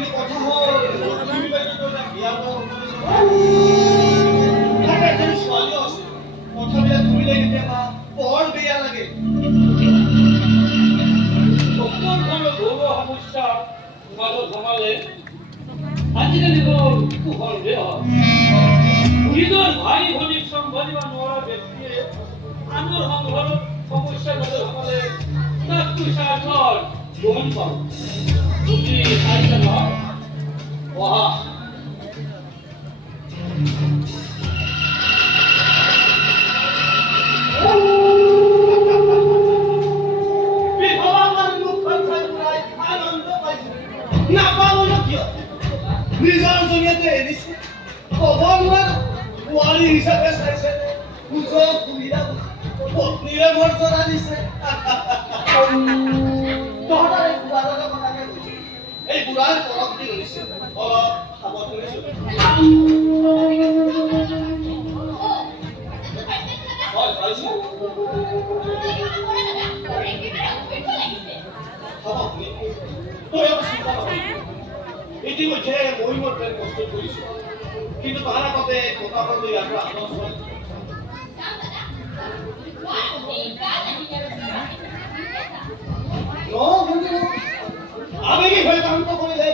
কিন্তু কথা হ'ল তুমি বাইদেউ বিয়া তাকে এজনী ছোৱালীও আছে কথাবিলাক শুনিলে কেতিয়াবা বৰ বেয়া লাগে সকলো ধৰণৰ ঘৰুৱা সমস্যাৰ মাজত সোমালে আজিকালি খুব সন্দেহ হয় নিজৰ ভাই ভনীক চম্ভালিব নোৱাৰা ব্যক্তিয়ে আনৰ সংঘৰত সমস্যাৰ মাজত সোমালে তাকটো স্বাৰ্থৰ গ্ৰহণ পাওঁ যদি চাৰিটা নহয় অহা নিজৰ জৰিয়তে এৰিছে ক'ব নোৱাৰা বোৱাৰী হিচাপে চাইছে নিজৰ সুবিধা পত্নীৰে মৰ্যাদা দিছে তহঁতৰ এই বুঢ়াৰ কথাকে কৈছে এই বুঢ়াৰ পৰশ দি ধৰিছে অলপ সাৱধানে হয় পাইছো তই একো চিন্তা নকৰিবি ইতিমধ্যে মই মোৰ প্লেন প্ৰস্তুত কৰিছো কিন্তু তাৰ আগতে কথাখন লৈ ইয়াৰ পৰা আনন্দ আবেগিক হৈ কামটো কৰিলে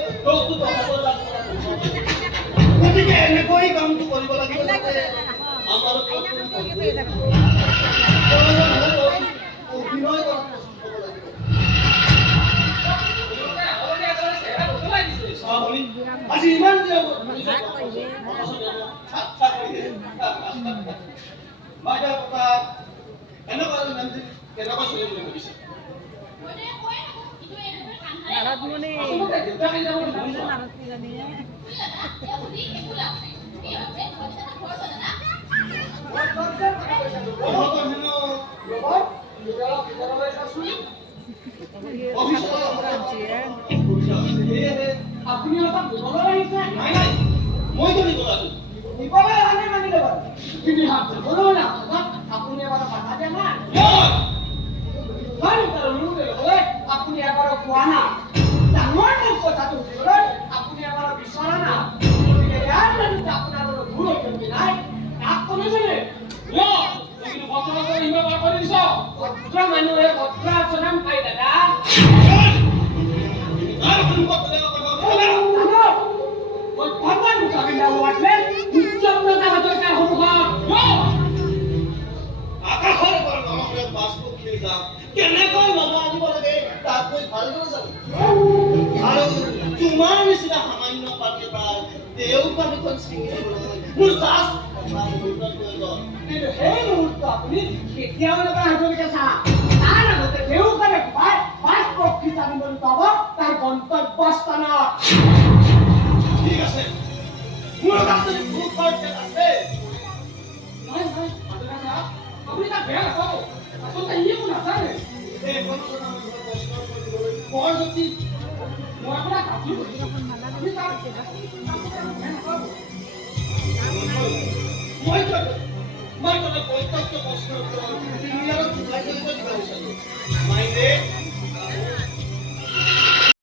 গতিকে এনেকৈ কামটো কৰিব লাগিব যাতে আমাৰ অভিনয় আজি ইমান বাইদেউ কথা এনেকুৱা কেনেকুৱা চলিম বুলি ভাবিছে আপুনি অলপ দিবলৈ আহিছে নাই নাই মই তো দিব আছো দিবলৈ আনে মানি ল'ব কিন্তু হাতছে বলো না আপুনি এবাৰ কথা দিয়া না হয় তাৰ মুখে ল'বলৈ আপুনি এবাৰ কোৱা না ডাঙৰ কথাটো উঠিবলৈ আপুনি এবাৰ বিচৰা না গতিকে ইয়াৰ মাজতে আপোনাৰ ভুল হৈছে নাই তাক কোনে জানে কিন্তু ভদ্ৰ ইমান কৰি দিছ ভদ্ৰ মানুহে ভদ্ৰ আচৰণ পাই দাদা আৰ সন্মুখত দেখা কথা মই ভগৱান মুখাবি যাব আছে উচ্চতা হাতৰ সন্মুখত আকাশৰ পৰা নমৰে বাছটো খেলি যাম কেনেকৈ বাবা আনিব লাগে তাক মই ভালদৰে জানো আৰু তোমাৰ নিচিনা সামান্য পানী এটাৰ দেওপানীখন ছিঙিবলৈ মোৰ জাষ্ট কিন্তু সেই মুহূৰ্ত আপুনি কেতিয়াও নাপায় হাজৰিকা চাহ তাৰ আগতে দেওপানে পায় বাছ পক্ষী জানিবলৈ পাব তাৰ গন্তব্যস্থানত ঠিক আছে মোৰ কাছে বহুত পাৰ্ট আছে নাই নাই হাজৰিকা চাহ আপুনি তাক বেয়া নাপাব আচলতে ইয়ে মোৰ নাজানে এই কনচনা মোৰ প্ৰশ্ন কৰিবলৈ বৰ জটিল মই আপোনাক আপুনি তাক বেয়া নাপাব মই তোমাক প্ৰত্যেকটো প্ৰশ্নৰ উত্তৰ তুমি আৰু বুজাই দিব বিচাৰো মাইনে